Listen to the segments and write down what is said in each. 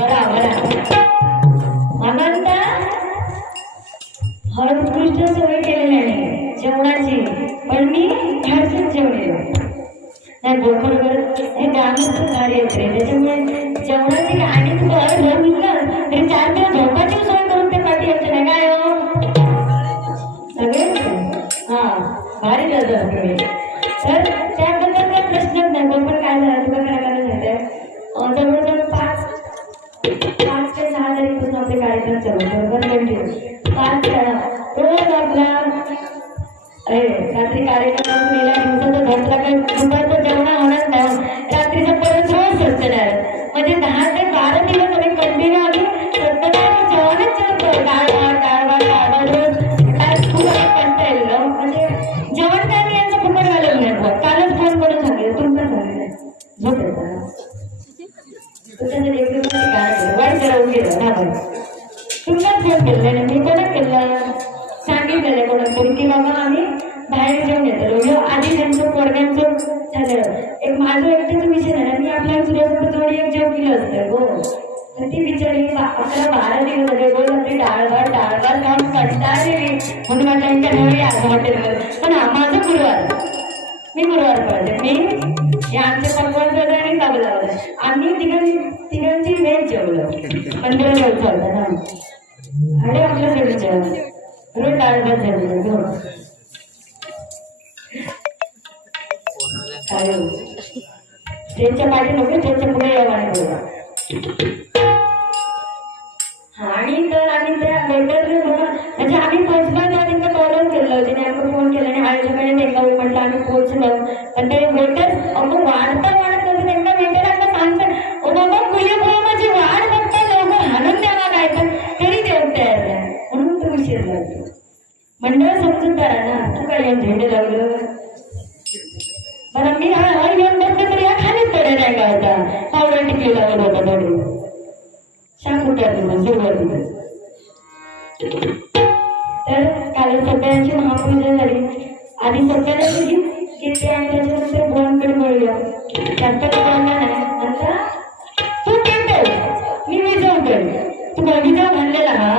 बरा बरा अनंता हळदकृष्ण सवय केलेली आहे जेवणाची, पण मी घरचीच जेवणे नाही बरोबर. हे गाण्याचं कार्य आहे त्याच्यामुळे जेवणाची गाणी तू घेतलं तरी 4 दिवस झोपाची सोय करून ते पाठी यायचे नाही काय हो सगळे. हा भारी जातं सगळे. तर त्याबद्दल काही प्रश्नच नाही. पण काय झालं तुला करायला माहिती आहे जवळजवळ 5 ते 6 तारखेपासून आपले कार्यक्रम चालू बरोबर. कंटिन्यू 5 रोज आपला रात्री कार्यक्रम गेल्या दिवसाचा धोतला काही दुपारचं जेवण होणार नाही. रात्रीचं परत रोज सत्यनारायण म्हणजे 10 ते 12 दिवस आम्ही कंटिन्यू आम्ही सत्यनारायण जेवणच जेवतो. डाळ रोज काय खूप कंटा येईल म्हणजे जेवण काय मी यांचं फुकट घालून घेतलं. कालच फोन करून सांगितलं तुमचं सांगितलं झोप येतं त्याच्यासाठी एकदम काय वाईट राहून गेलं ना बरं. तुमचाच फोन केलं मी कोणाच केलं सांगितलेलं कोणाकडे की बाबा आम्ही बाहेर जेवण येतो. आधी त्यांचं पोरग्यांचं झालं एक माझं एकट्याचा विषय झाला. मी आपल्या तुझ्यासोबत थोडी एक जेव केलं असतं हो. तर ती बिचारी 11-12 दिवस झाले रोज आपली डाळ भात खाऊन कंटाळलेली म्हणून म्हटलं त्यांच्या घरी आज हॉटेलवर. पण माझं गुरुवार मी गुरुवार पडते. मी हे आमचे पकवान होतं आणि तबला होता. आम्ही तिघांची वेळ जेवलं 15 दिवस होता ना आणि आपलं सगळं जेवण रोज डाळ भात जेवलं. त्यांच्या पाठी नको त्यांच्या पुढे यावाने बोला. आणि तर आम्ही त्या वेटर म्हणजे आम्ही पोहोचलो तेव्हा त्यांना कॉल केलं होते आणि आपण फोन केला आणि आयोजकाने त्यांना म्हटलं आम्ही पोहोचलो. पण ते वेटर अगो वाढता त्यांना वेटरांना सांगतात ओ बाबा माझी वाढ बघता लोक हाणून द्यावा काय तर तरी जेवण तयार नाही म्हणून तो उशीर लागतो. मंडळ समजूतदार आहे ना तू काय येऊन झेंडे लागलं बरं. मी हा येऊन बसले तर या खालीच पडे नाही का होता पावडर टिकली लागत होता थोडी शाकुट्या दिवस सुरुवातीला. तर काल सगळ्यांची महापूजा झाली. आधी सगळ्याला घेते आणि त्याच्यानंतर बुवांकडे बोलूया. जास्त बोलणार नाही. आता तू पेटव मी विजवतोय. तू काय विजव म्हणलेला हा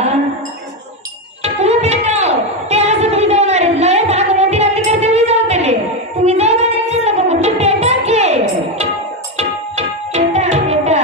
तू पेटव ते असं विजवणार आहे. लय भाग मोठी रात्री करते विजवते तू विजवणार तू पेटा घे पेटा पेटा.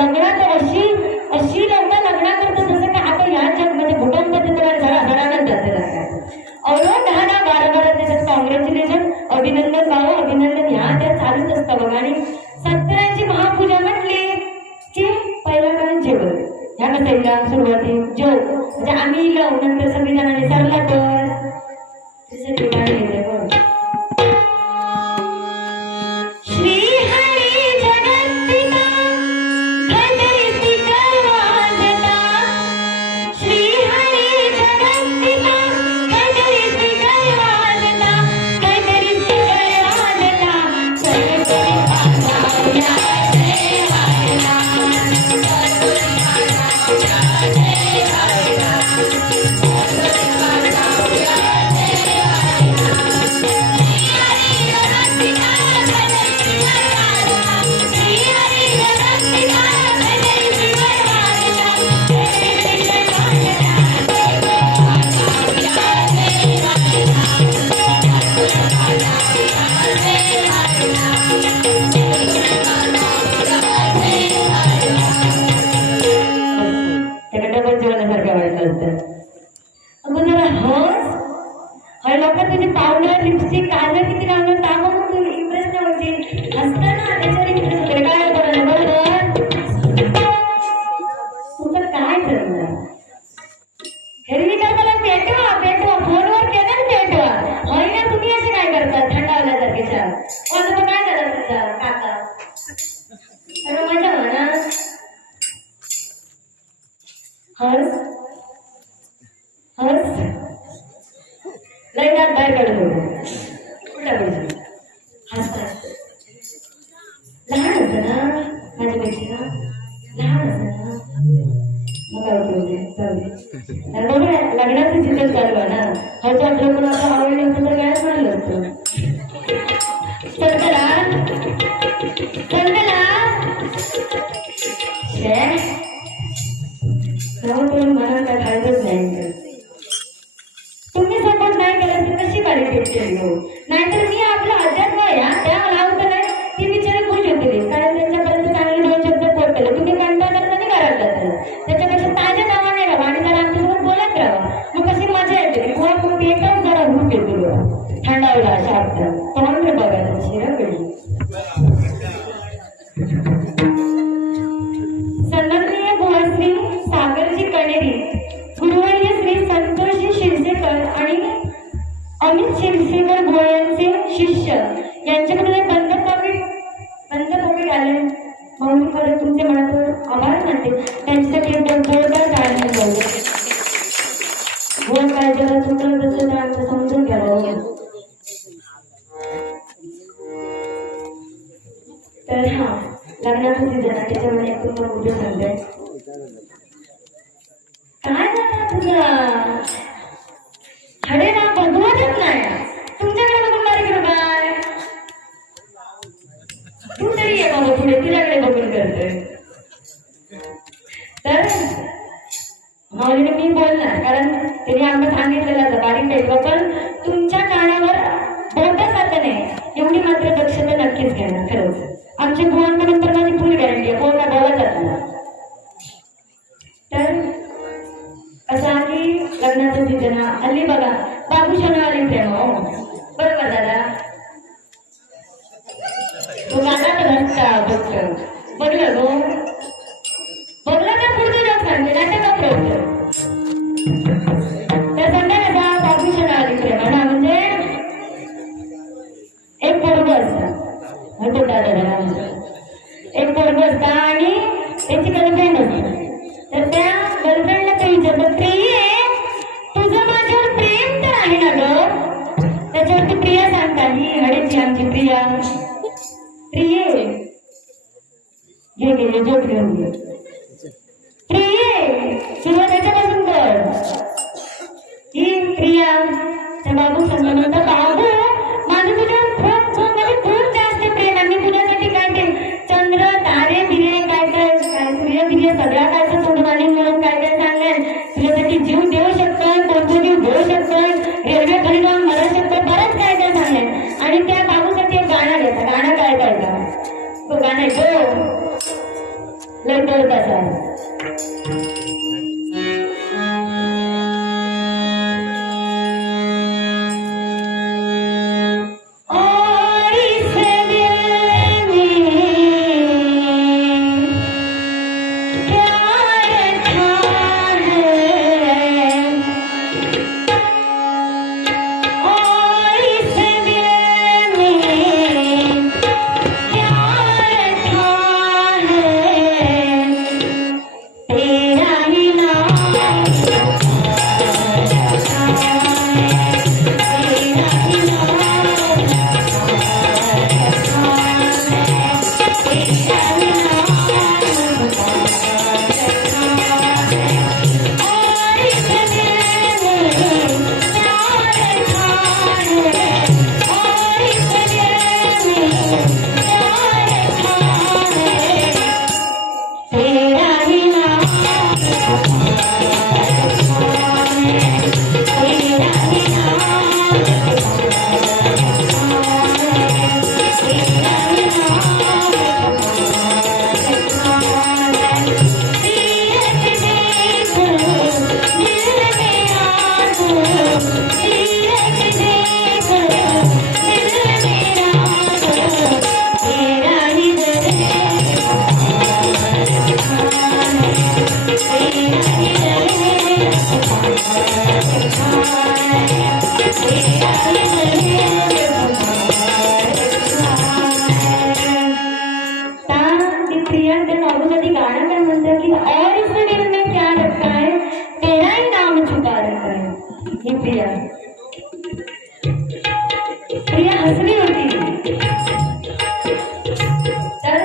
लग्नात अशी लोक लग्न करतात जसं की आता या जग म्हणजे भूकंप चित्र गाणी लावून नंतर सगळी जणांनी सरला तर त्यासाठी गाणी घेते बघ. श्री हरी जगत्पिता घटरिसी करवाजता, श्री हरी जगत्पिता घटरिसी करवाजता, घटरिसी करवाजता, सर्वकरी पावया जय हरिनाम, सर्वकरी पावया जय हरिनाम, सर्वकरी पावया जय तुझी पावडर लिपस्टिक काजळ किती लावलं का म्हणून तू इम्प्रेस नाही होती असताना त्याच्यावर इम्प्रेस होते काय बरं बरोबर तुमचं काय चाललं हेरवी करताना पेटवा फोनवर केलं ना पेटवा होय ना तुम्ही असे काय करता थंडावल्यासारखेच्या मग काय झालं तुझा काका सर्व मजा म्हणा हर्ष हर्ष लयदार बाहेर काढून उलटा पाहिजे हसतात लहान असतं ना माझ्यापेक्षा लहान असतं ना मग काय उपयोग चालते बघा लग्नाचं चित्र चालू आहे ना ह्याच्या आपलं कोण आता आवडलं असतं तर काय म्हणलं असतं संतला मला काय फायदाच नाही तुम्ही सपोर्ट नाही केला तर कशी क्वालिटी हो नाहीतर मी आपलं अध्यात्म या त्या लावत नाही ती बिचारी खुश होते कारण त्यांच्यापर्यंत चांगले दोन शब्द पोहोचले तुम्ही कंटाळ करता नाही करायला जाताना त्याच्यापेक्षा ताज्या नावा नाही राहा आणि जरा आमच्यासोबत बोलत राहा मग कशी मजा येते किंवा मग एकच जरा ग्रुप येतो थंडावला अशा आपल्या तोंड बघायला शिराकडे सन्माननीय भुवश्री सागरजी कणेरी गुरुवर्य श्री संतोषजी शिरसेकर आणि अमित शिरसेकर भोयांचे शिष्य यांच्याकडे बंद पॉकेट आले म्हणून खरं तुमचे मनातून आभार मानते त्यांच्यासाठी एकदम जोरदार टाळ्या जाऊ वर काय जरा चुकलं तसं तर आमचं समजून घ्यावं तर हा लग्नाचं सीझन आहे त्याच्यामध्ये तुम्हाला उद्या सांगते काय झालं तुझं हडे ना बघवतच नाही तुमच्याकडे बघून बारीक काय तू तरी ये बाबा पुढे तुझ्याकडे बघून करतोय तर माऊलीने मी बोलणार कारण तिने आम्हाला सांगितलेलं बारीक टाईप पण तुमच्या कानावर बोलता सारखं नाही एवढी मात्र दक्षता नक्कीच घेणार खरंच आमच्या गुणांकडून तर माझी फुल गॅरंटी आहे कोण काय बोलत ना तर असं की लग्नाचं सीझन हल्ली बघा बाबूशाला आली प्रेम बरोबर दादा तो गाणा तर रस्ता फक्त बघलं गो बघलं तर पुढचं जग सांगते नाही तर कपडे तर सांगा कसा बाबूशाला आली प्रेम ना म्हणजे एक पोरग असतं म्हणतो दादा एक पोरग असतं आणि त्याची गर्लफ्रेंड असते तर त्या गर्लफ्रेंडला ते विचारलं प्रिये तुझं माझ्यावर प्रेम तर आहे ना ग त्याच्यावरती प्रिया सांगता ही हळेची आमची प्रिया प्रिये घे गेले झोप घेऊन घे प्रिये सुरुवात त्याच्यापासून कर ही प्रिया त्या बाबू सांगत होता बाबू माझं तुझ्यावर खूप जास्त प्रेम आहे मी तुझ्यासाठी काय ते चंद्र तारे बिरे काय सूर्य बिर्य सगळ्या काय सोडून आणि मिळून काय सांगेल तुझ्यासाठी जीव देऊ शकतो कोणतो जीव देऊ शकतो रेल्वे खाली जाऊन मरू शकतो बरंच काय सांगेल आणि त्या बाबूसाठी एक गाणं घेतात गाणं काय तो गाणं गो लय तसा ही प्रिया प्रिया हसली होती. तर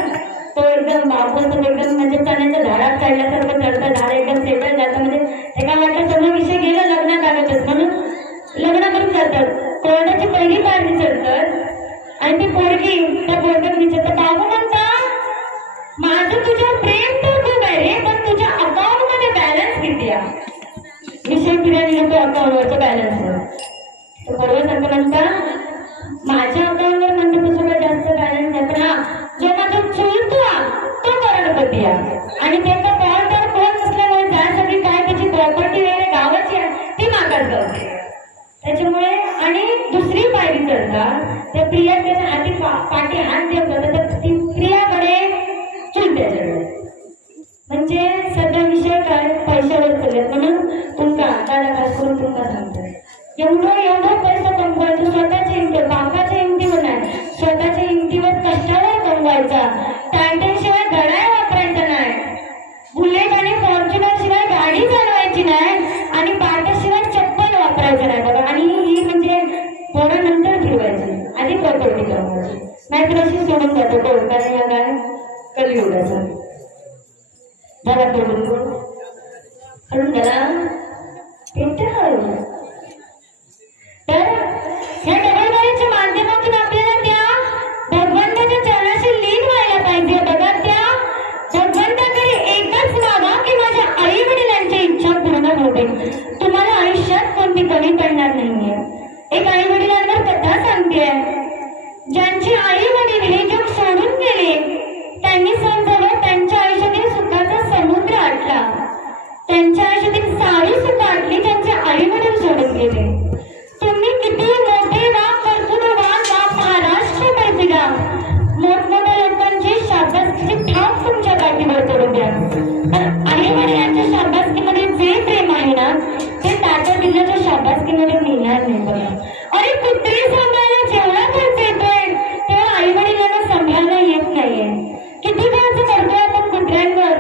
तो एकदम बाबू तो एकदम म्हणजे चण्याच्या झाडात चढल्यासारखं चढतं. झाड एकदम सेटल जातं. म्हणजे एका वाटत सगळं विषय गेलं लग्नात आलंच म्हणून लग्न करून जातात. कोर्टाची पहिली पायरी चढतात आणि ती पोरगी त्या पोरग्यात विचारतात, बाबू म्हणता माझं तुझ्यावर प्रेम तर खूप आहे रे, पण तुझ्या अकाउंट मध्ये बॅलन्स किती आहे? विषय फिरायला येतो अकाउंटवरचा बॅलन्सवर. तो बरोबर सांगतो म्हणता माझ्या अकाउंटवर म्हणतो तुझं काय जास्त बॅलन्स आहे, पण हा जो माझा चुलतो तो करोडपती आहे आणि त्याचा पॉवर कोण नसल्यामुळे त्यासाठी काय त्याची प्रॉपर्टी वगैरे गावाची आहे ती मागास गावते. त्याच्यामुळे आणि दुसरी पायरी चढतात त्या प्रिया त्याच्या हाती पाठी हात देत होता. ती प्रियाकडे चुलत्याच्याकडे म्हणजे सध्या विषय काय पैशावर चालले म्हणून तुमका दादा खास करून तुमका सांगतो एवढं पैसा कमवायचा स्वतःच्या हिमतीवर बापाच्या हिमतीवर नाही स्वतःच्या हिमतीवर कष्टावर कमवायचा. टायटन शिवाय गडाय वापरायचा नाही. बुलेट आणि फॉर्च्युनर शिवाय गाडी चालवायची नाही आणि बाटाशिवाय चप्पल वापरायचं नाही बघा. आणि ही म्हणजे थोडं नंतर फिरवायची आधी प्रॉपर्टी कमवायची नाहीतर अशी सोडून जातो तो. कारण या काय कलियुगाचा जरा करून गेला तर ह्या डबलबाईच्या माध्यमातून आपल्याला त्या भगवंताच्या चरणाशी लीन व्हायला पाहिजे. बघा त्या भगवंताकडे एकच मागा की माझ्या आई वडिलांची इच्छा पूर्ण होते. तुम्हाला आयुष्यात कोणती कमी पडणार नाहीये. एक आई वडिलांवर कथा सांगते. ज्यांची आई वडील हे जग सोडून गेले त्यांनी समजावं त्यांच्या आयुष्यातील सुखाचा समुद्र आटला. त्यांच्या आयुष्यातील सारी सुख आटली त्यांचे आई वडील सोडून गेले. तुम्ही किती मोठे वा कर्तृत्ववान वा महाराष्ट्रभर फिरा मोठमोठ्या लोकांची शाबासकीची थाप तुमच्या गाठीवर करून द्या. पण आई वडिलांच्या शाबासकीमध्ये जे प्रेम आहे ना ते टाटा बिर्लाच्या शाबासकीमध्ये मिळणार नाही बघा. अरे कुत्री सांभाळायला जेवढा खर्च येतोय तेव्हा आई वडिलांना सांभाळणं येत नाहीये. किती खर्च करतोय आपण कुत्र्यांवर.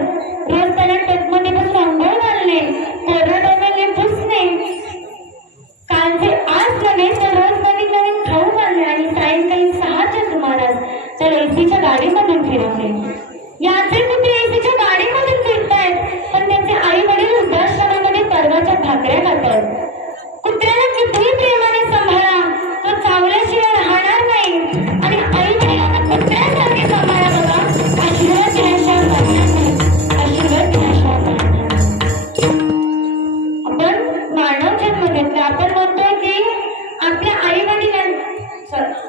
रोज त्याला टकमध्ये बसून अंघोळ घालणे कोरडे पुसणे कालचे आज नव्हे तर रोज नवीन नवीन खाऊ घालणे आणि सायंकाळी 6च्या सुमारास त्याला एसीच्या गाडीमधून फिरवणे. याचे कुत्रे एसीच्या गाडीमधून फिरतायत पण त्याचे आई वडील वृद्धाश्रमामध्ये परवाच्या भाकऱ्या खातात. कुत्र्याला किती प्रेमाने सांभाळा तो चावल्याशिवाय राहणार नाही आणि आई वडिलांना कुत्र्यासारखे सांभाळा बघा. आशीर्वाद दिल्याशिवाय राहणार नाही. आशीर्वाद दिल्याशिवाय राहणार नाही. आपण मानव जन्म घेतला. आपण म्हणतोय की आपल्या आई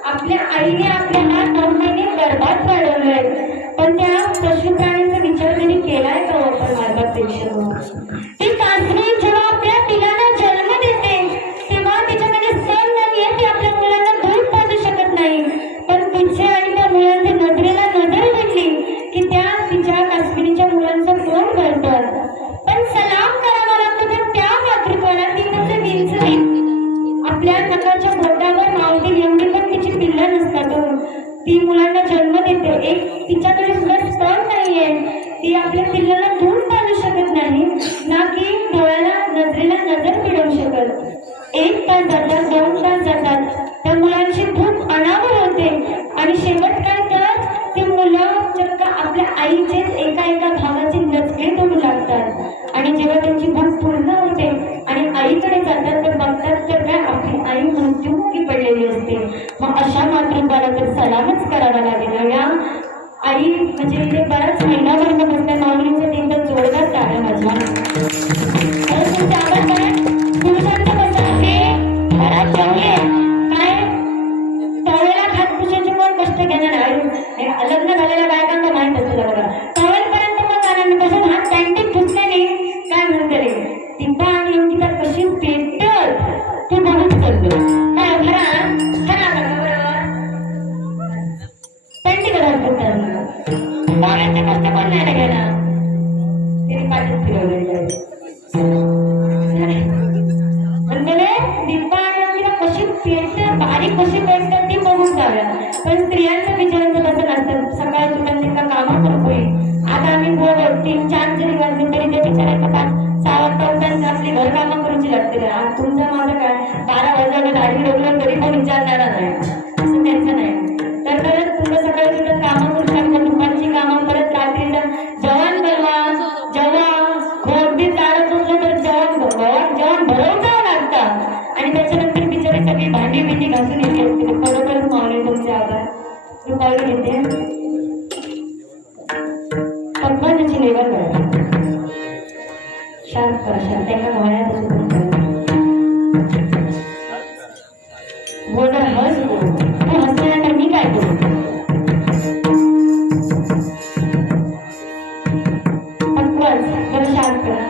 आपल्या आईने आपल्या हा 9 महिने गर्भात वाढवलोय पण त्या पशु प्राण्यांचा विचार त्यांनी केलाय का आपण मार्गापेक्षा. ती कासरी जेव्हा आपल्या पिलाला जन्म देते तेव्हा तिच्याकडे स्तन नाहीये ती आपल्या मुलांना दूध पाजू शकत नाही. पण तिचे आणि त्या मुलांच्या नजरेला नजर भेटली की त्या तिच्या काश्मीरीच्या मुलांचं पोट भरतं. पण सलाम करावा लागतो तर त्या मातृत्वाला ती म्हणजे विंचवी आपल्या नखाच्या बोटावर मावतील एवढी पण तिची पिल्लं नसतात. ती मुलांना जन्म देते. एक तिच्याकडे सुद्धा स्तन नाहीये. ती आपल्या पिल्लाला दूध पाजू शकत नाही ना की डोळ्याला नजरेला नजर फिरवू शकत. 1 तास जातात 2 तास जातात त्या मुलांची भूक अनावर होते आणि शेवट काय तर ती मुलं चक्क आपल्या आईचेच एका भावाची नजरे तोडू लागतात आणि जेव्हा त्यांची भूक पूर्ण होते आणि आईकडे जातात तर बघतात तर काय आपली आई मृत्युमुखी पडलेली असते. मग अशा मातृत्वाला तर सलामच करावा लागेल. या आई म्हणजे इथे बराच महिनाभर बसल्या माऊलींचं ते एकदम जोरदार टाळ्या माझ्या तुमच्या आवाज काय पुरुषांचं कसं आहे घरात ठेवले काय टॉवेला खात पुरुषांचे कोण कष्ट घेणार आहे. लग्न झालेल्या बायकांना माहित असतं बघा. टॉवेलपर्यंत मग आनंद कसं हात पॅन्टीत पुसल्याने काय म्हणते रे टिंपा आणि अंकिता कशी पेटत तू बघूच करतो काय खरा खरा बरोबर पॅन्टी घरात पुसतात टॉवेलचे कष्ट कोण नाही घेणार तिने पाठच फिरवलेलं म्हणजे टिंपा आणि अंकिता कशी पेटत बारीक कशी पेटतात ती बघून जाऊया. पण स्त्रियांचं विचारांचं कसं नसतं. सकाळी उठून तिला कामं करतोय आता आम्ही 3-4 जरी वाजले तरी ते विचारायचं का 6 वाजता उठायचं आपली घर कामं करून महत्वाची लागते रे. आज तुमचा माझा काय 12 वाजता गाडी डोकलं तरी पण विचारणारा नाही, असं त्यांचं नाही. तर खरंच तुमचं सकाळी सुद्धा कामं करू दुपारची कामं परत रात्रीचं जेवण बनवा, जेव्हा खोडबीत काढत असलं तर जेवण भरवतावं लागतं आणि त्याच्यानंतर बिचारी सगळी भांडी बिंडी घासून येते असते. खरोखरच मावले तुमचे आभार. तू कॉल घेते पक्वानाची लेवल करा शांत करा शांत एका गव्हाण्यात हो जर हस हो तू हसल्यानंतर मी काय करू पक्वाच जरा शांत करा.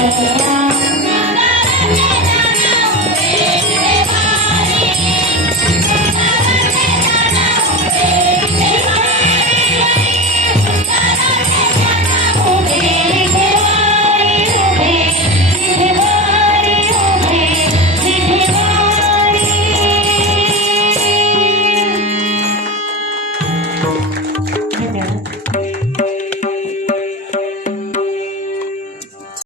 Hare